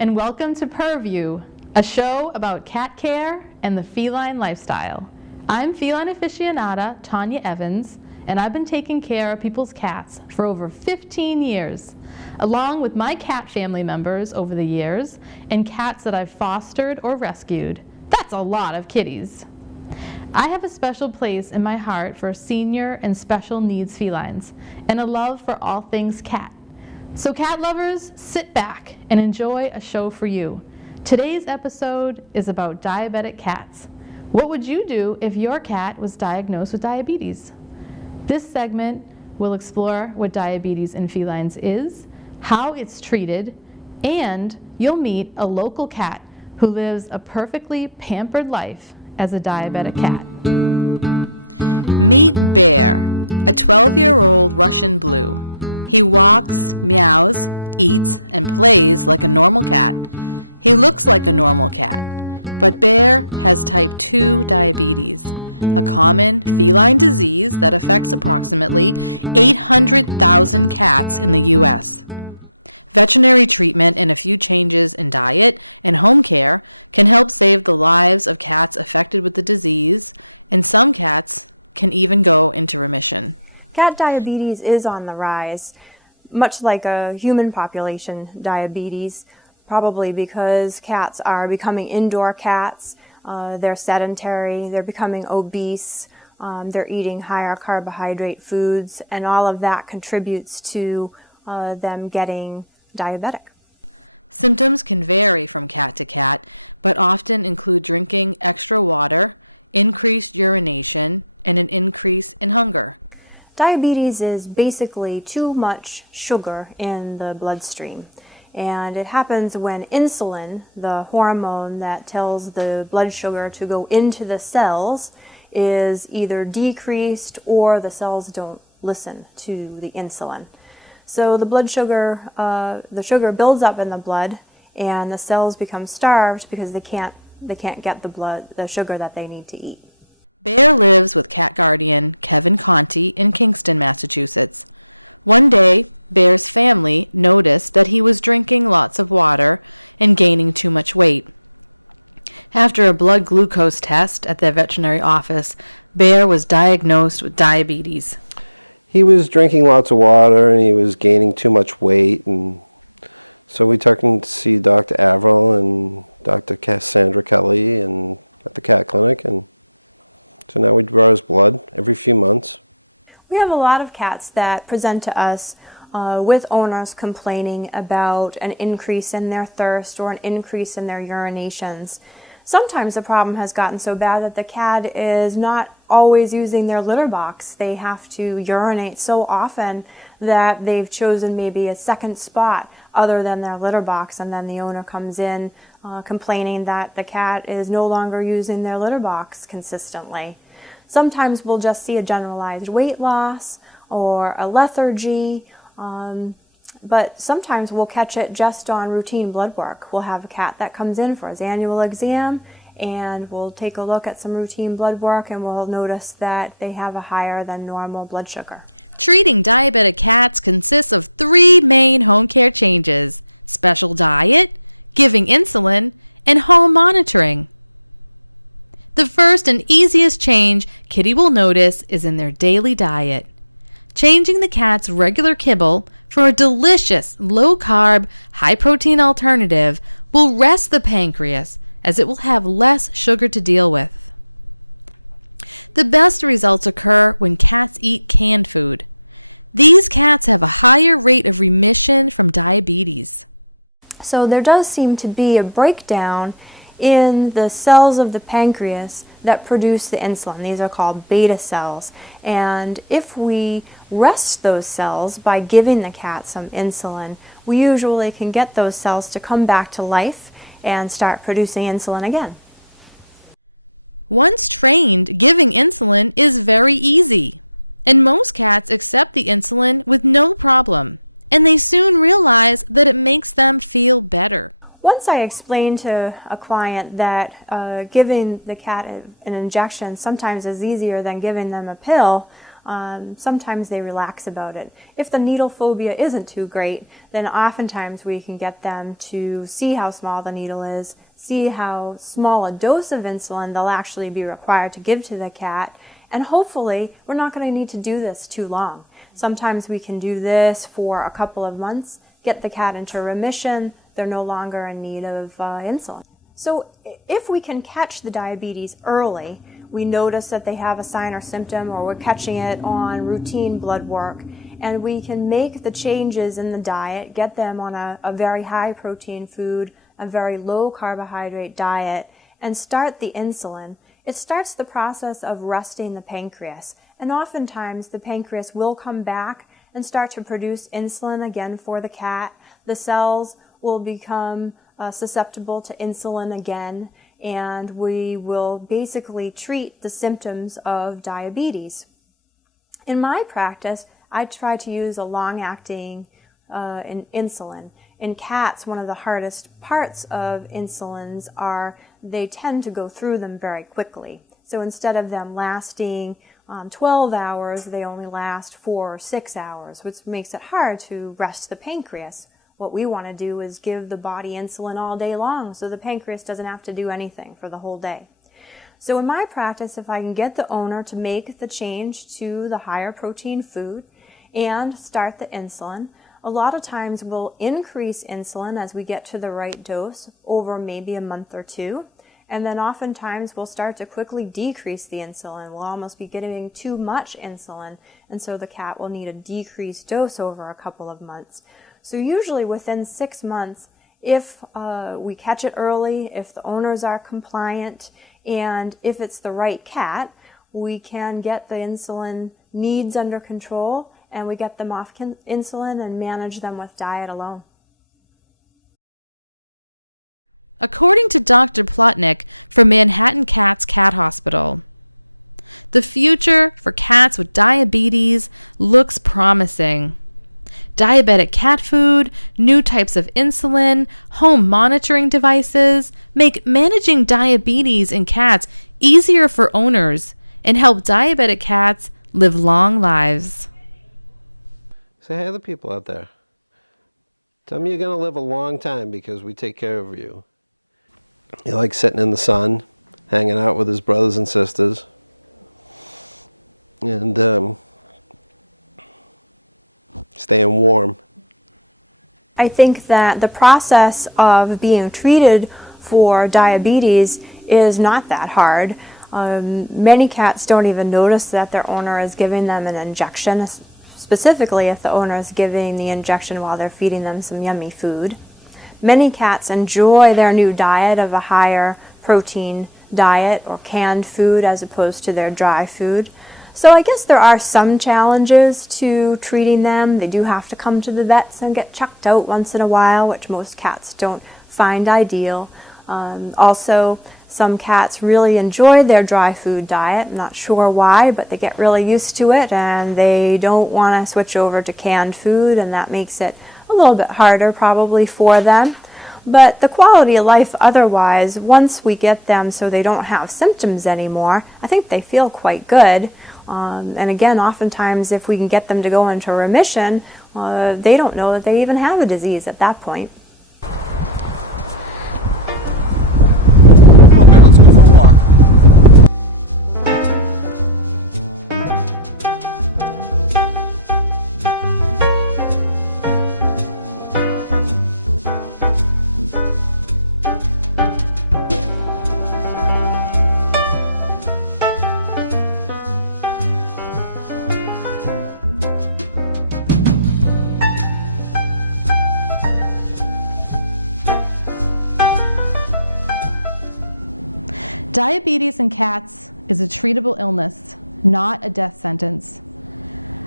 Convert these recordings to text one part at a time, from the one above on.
and welcome to Purr, a show about cat care and the feline lifestyle. I'm Feline Aficionada Tonia Evans, and I've been taking care of people's cats for over 15 years, along with my cat family members over the years and cats that I've fostered or rescued. That's a lot of kitties. I have a special place in my heart for senior and special needs felines, and a love for all things cat. So cat lovers, sit back and enjoy a show for you. Today's episode is about diabetic cats. What would you do if your cat was diagnosed with diabetes? This segment will explore what diabetes in felines is, how it's treated, and you'll meet a local cat who lives a perfectly pampered life as a diabetic cat. Meet Bear, a 12-year-old Russian blue. He walks, meows, eats, and plays like a normal cat. He looks like a normal cat, but Bear has type 2 diabetes, a common feline disease that affects approximately 800,000 cats in the U.S. Veterinary treatment and a few changes in diet and home care can help save the lives of cats affected with the disease, and some cats can even go into remission. Cat diabetes is on the rise, much like a human population diabetes, probably because cats are becoming indoor cats, they're sedentary, they're becoming obese, they're eating higher carbohydrate foods, and all of that contributes to them getting diabetic. Symptoms can vary from cat to cat, but often include drinking extra water, increased urination, and an increase in hunger. Diabetes is basically too much sugar in the bloodstream, and it happens when insulin, the hormone that tells the blood sugar to go into the cells, is either decreased or the cells don't listen to the insulin. So the blood sugar, the sugar builds up in the blood, and the cells become starved because they can't get the sugar that they need to eat. Bear lives with cat guardian Kevin Conti in Kingston, Massachusetts. One day, Bear's family noticed that he was drinking lots of water and gaining too much weight. After a blood glucose test at the veterinary office, Bear was diagnosed with diabetes. He was drinking lots of water and he was gaining too much weight, and so we took him to see Dr. Averill and Dr. Cassandra Kelly and at the cat clinic, and so now we draw his blood every few months. We have a lot of cats that present to us with owners complaining about an increase in their thirst or an increase in their urinations. Sometimes the problem has gotten so bad that the cat is not always using their litter box. They have to urinate so often that they've chosen maybe a second spot other than their litter box, and then the owner comes in complaining that the cat is no longer using their litter box consistently. Sometimes we'll just see a generalized weight loss or a lethargy, but sometimes we'll catch it just on routine blood work. We'll have a cat that comes in for his annual exam, and we'll take a look at some routine blood work, and we'll notice that they have a higher than normal blood sugar. Treating diabetic cats consists of 3 main home care changes: special diet, giving insulin, and home monitoring. The first and easiest change Kitty will notice is in their daily diet. Changing the cat's regular kibble for a delicious, low-carb, high-protein alternative will rest the pancreas, as it will have less sugar to deal with. The best results occur when cats eat canned food. These cats have a higher rate of remission from diabetes. So there does seem to be a breakdown in the cells of the pancreas that produce the insulin. These are called beta cells. And if we rest those cells by giving the cat some insulin, we usually can get those cells to come back to life and start producing insulin again. Once trained, giving insulin is very easy, and most cats accept the insulin with no problem, and they soon realize that it makes them feel better. Once I explained to a client that giving the cat an injection sometimes is easier than giving them a pill, sometimes they relax about it. If the needle phobia isn't too great, then oftentimes we can get them to see how small the needle is, see how small a dose of insulin they'll actually be required to give to the cat, and hopefully we're not going to need to do this too long. Sometimes we can do this for a couple of months, get the cat into remission, they're no longer in need of insulin. So if we can catch the diabetes early, we notice that they have a sign or symptom, or we're catching it on routine blood work, and we can make the changes in the diet, get them on a very high protein food, a very low carbohydrate diet, and start the insulin. It starts the process of resting the pancreas, and oftentimes the pancreas will come back and start to produce insulin again for the cat. The cells will become susceptible to insulin again, and we will basically treat the symptoms of diabetes. In my practice, I try to use a long-acting insulin. In cats, one of the hardest parts of insulins are they tend to go through them very quickly. So instead of them lasting 12 hours, they only last 4 or 6 hours, which makes it hard to rest the pancreas. What we want to do is give the body insulin all day long so the pancreas doesn't have to do anything for the whole day. So in my practice, if I can get the owner to make the change to the higher protein food and start the insulin, a lot of times we'll increase insulin as we get to the right dose over maybe a month or two. And then oftentimes we'll start to quickly decrease the insulin. We'll almost be giving too much insulin, and so the cat will need a decreased dose over a couple of months. So usually within 6 months, if we catch it early, if the owners are compliant, and if it's the right cat, we can get the insulin needs under control, and we get them off insulin and manage them with diet alone. According to Dr. Plotnick from Manhattan Cats Cat Hospital, the future for cats with diabetes looks promising. Diabetic cat food, new types of insulin, home monitoring devices make managing diabetes in cats easier for owners and help diabetic cats live long lives. Say hi to the people out there. Tell them you're going to live a long time because we take care of you. You like sitting in the sun, hanging out with his brothers and sisters, and staying warm. I think that the process of being treated for diabetes is not that hard. Many cats don't even notice that their owner is giving them an injection, specifically if the owner is giving the injection while they're feeding them some yummy food. Many cats enjoy their new diet of a higher protein diet or canned food as opposed to their dry food. So I guess there are some challenges to treating them. They do have to come to the vets and get checked out once in a while, which most cats don't find ideal. Also, some cats really enjoy their dry food diet. I'm not sure why, but they get really used to it and they don't want to switch over to canned food, and that makes it a little bit harder probably for them. But the quality of life otherwise, once we get them so they don't have symptoms anymore, I think they feel quite good. And again, oftentimes if we can get them to go into remission, they don't know that they even have a disease at that point. Okay, let's go for a walk. Diabetes in cats is a treatable illness, not a death sentence.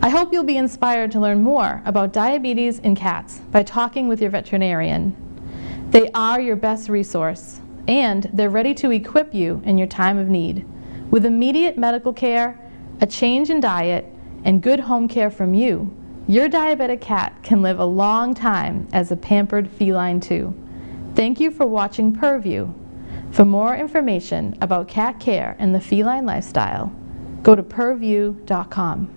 I hope you'll be inspired to learn more about diabetes in cats by talking with your veterinarian. They are your best resource, and they're ready to equip you in your time of need. With immediate medical care, a change in diet, and good home care from you, your diabetic cat can live a long time as a pampered feline too. Thank you for watching Purr. For more information about cat care and the feline lifestyle, Go to purrview.com.